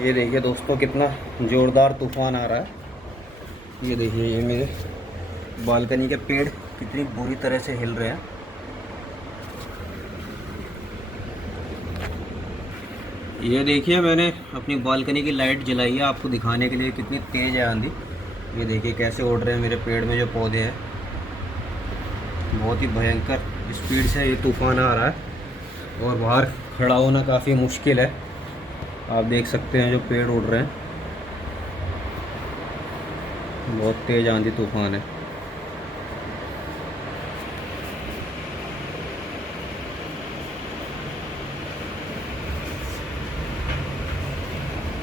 ये देखिए दोस्तों कितना ज़ोरदार तूफ़ान आ रहा है। ये देखिए ये मेरे बालकनी के पेड़ कितनी बुरी तरह से हिल रहे हैं। ये देखिए मैंने अपनी बालकनी की लाइट जलाई है आपको दिखाने के लिए कितनी तेज़ है आंधी। ये देखिए कैसे उड़ रहे हैं मेरे पेड़ में जो पौधे हैं। बहुत ही भयंकर स्पीड से ये तूफ़ान आ रहा है और बाहर खड़ा होना काफ़ी मुश्किल है। आप देख सकते हैं जो पेड़ उड़ रहे हैं। बहुत तेज़ आंधी तूफ़ान है।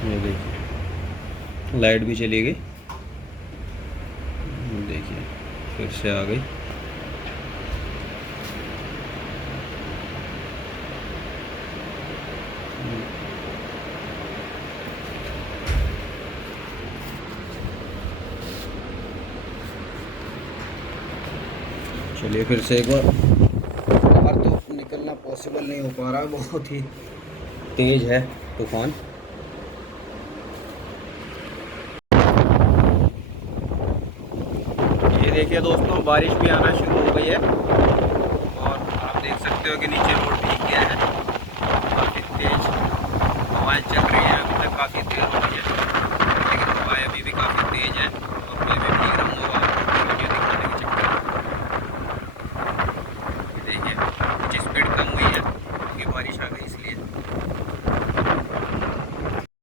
ये देखिए लाइट भी चली गई। देखिए फिर से आ गई। चलिए फिर से एक बार। बाहर तो निकलना पॉसिबल नहीं हो पा रहा है, बहुत ही तेज़ है तूफ़ान। ये देखिए दोस्तों बारिश भी आना शुरू हो गई है और आप देख सकते हो कि नीचे रोड भीग गया है। काफ़ी तेज़ हवाएं चल रही हैं, मतलब काफ़ी तेज़ हो रही है, लेकिन हवाएं अभी भी काफ़ी तेज़ है और मैं भी भीग रहा हूँ आपको वीडियो दिखाने के चक्कर में। देखिए कुछ स्पीड कम हुई है क्योंकि बारिश आ गई इसलिए।